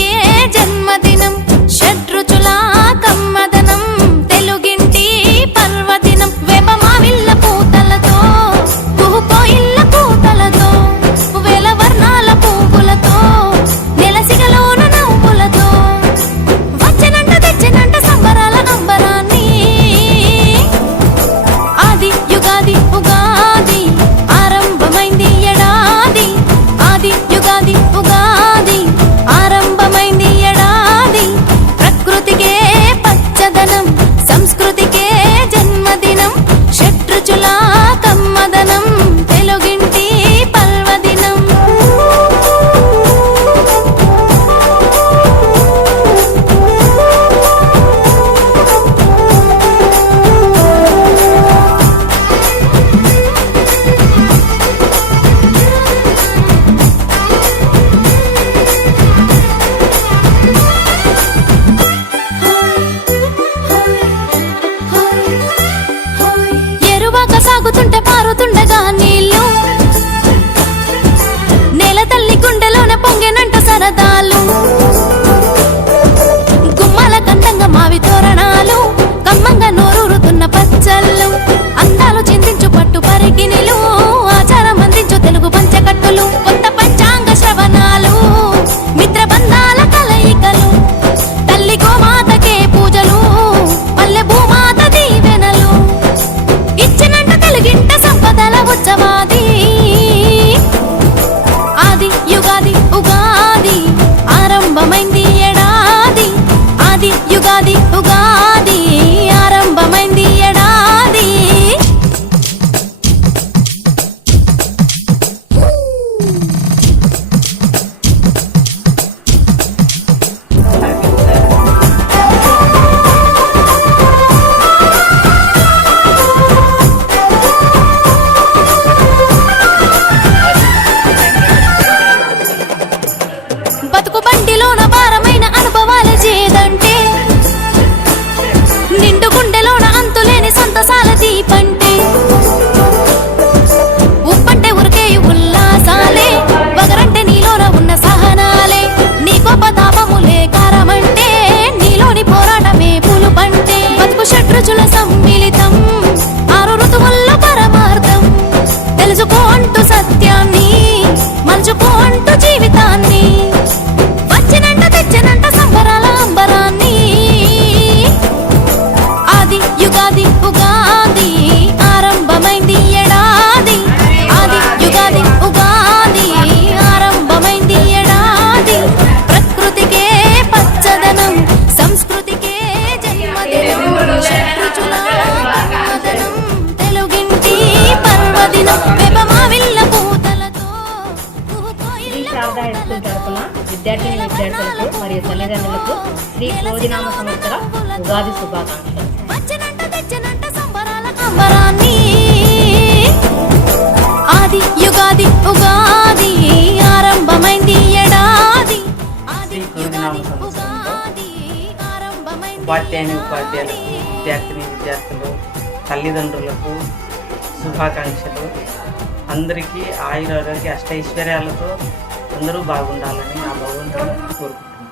yeah. విద్యార్థులకు మరియు తల్లిదండ్రులకు శ్రీ భోజనామ సంవత్సర ఉగాది శుభాకాంక్షలు. ఆది యుగాది ఆరంభమైంది ఉపాధ్యాయుని ఉపాధ్యాయులకు విద్యార్థిని విద్యార్థులు తల్లిదండ్రులకు శుభాకాంక్షలు. అందరికీ ఆయురారోగ్య అష్టైశ్వర్యాలతో అందరూ బాగుండాలని నా భగవంతుని కోరుకుంటున్నాను